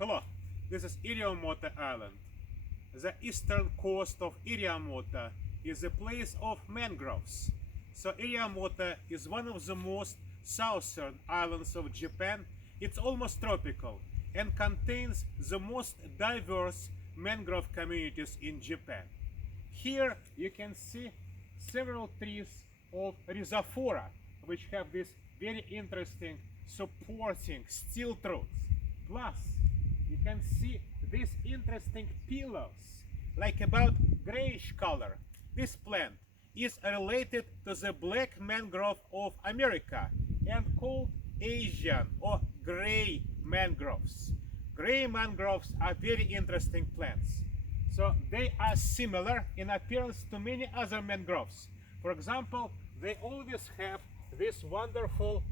Hello, this is Iriomote Island. The eastern coast of Iriomote is a place of mangroves. So Iriomote is one of the most southern islands of Japan. It's almost tropical and contains the most diverse mangrove communities in Japan. Here you can see several trees of rhizophora, which have this very interesting supporting steel roots. Plus, you can see these interesting pillows, like about grayish color. This plant is related to the black mangrove of America and called Asian or gray mangroves. Gray mangroves are very interesting plants. So they are similar in appearance to many other mangroves. For example, they always have these wonderful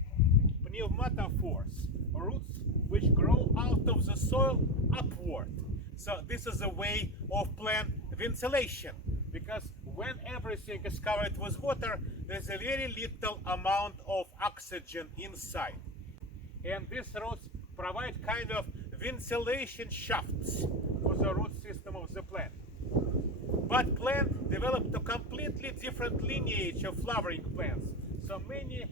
pneumatophores, roots which grow out of the soil upward. So this is a way of plant ventilation, because when everything is covered with water, there's a very little amount of oxygen inside. And these roots provide kind of ventilation shafts for the root system of the plant. But plant developed a completely different lineage of flowering plants. So many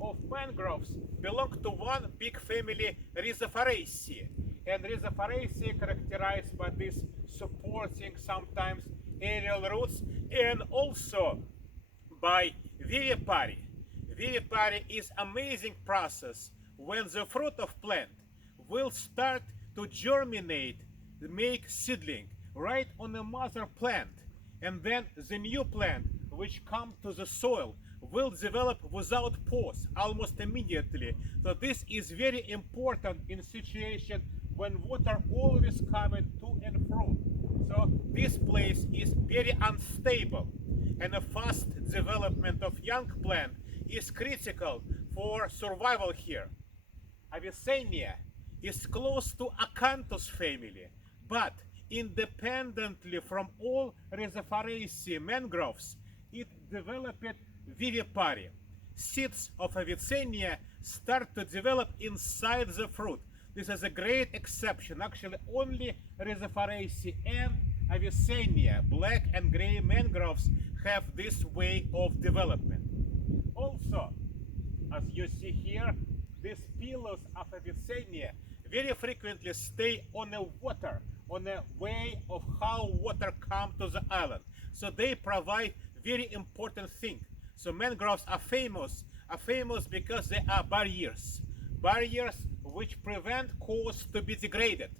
of mangroves belong to one big family, Rhizophораceae. And Rhizophораceae characterized by this supporting, sometimes aerial roots, and also by vivipary. Vivipary is amazing process when the fruit of plant will start to germinate, make seedling right on the mother plant, and then the new plant which come to the soil will develop without pause almost immediately. So this is very important in situation when water always coming to and from. So this place is very unstable, and a fast development of young plant is critical for survival here. Avicennia is close to Acanthus family, but independently from all Rhizophораceae mangroves, it developed vivipary. Seeds of Avicennia start to develop inside the fruit. This is a great exception. Actually, only Rhizophораceae and Avicennia, black and gray mangroves, have this way of development. Also, as you see here, these pillars of Avicennia very frequently stay on the water, on the way of how water come to the island. So they provide very important thing. So mangroves are famous because they are barriers which prevent coast to be degraded.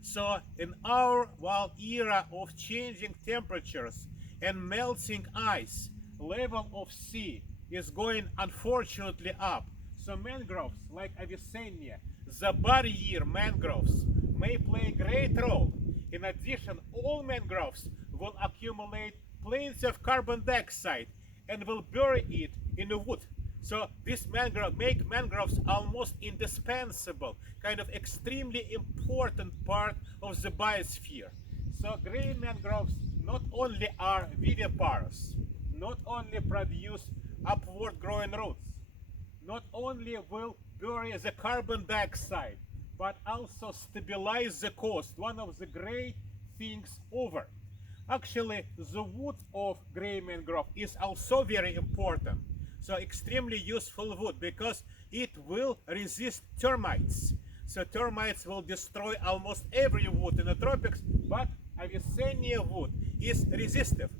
So in our era of changing temperatures and melting ice, level of sea is going unfortunately up. So mangroves like Avicennia, the barrier mangroves, may play a great role. In addition, all mangroves will accumulate plenty of carbon dioxide and will bury it in the wood. So this mangrove make mangroves almost indispensable, kind of extremely important part of the biosphere. So green mangroves not only are viviparous, not only produce upward growing roots, not only will bury the carbon dioxide, but also stabilize the coast, one of the great things over. Actually, the wood of gray mangrove is also very important. So extremely useful wood because it will resist termites. So termites will destroy almost every wood in the tropics, but Avicennia wood is resistive.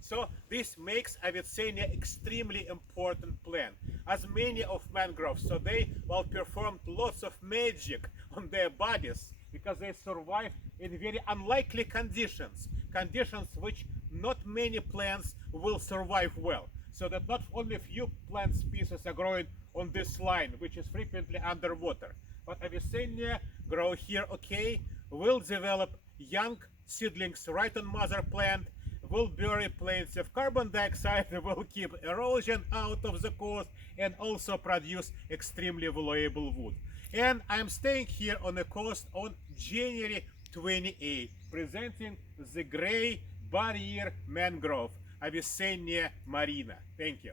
So this makes Avicennia extremely important plant, as many of mangroves. So they will perform lots of magic on their bodies because they survive in very unlikely conditions, conditions which not many plants will survive well. So that not only few plant species are growing on this line, which is frequently underwater, but Avicennia grow here okay, will develop young seedlings right on mother plant, will bury plenty of carbon dioxide, will keep erosion out of the coast, and also produce extremely valuable wood. And I'm staying here on the coast on January 28, presenting the gray barrier mangrove, Avicennia marina. Thank you.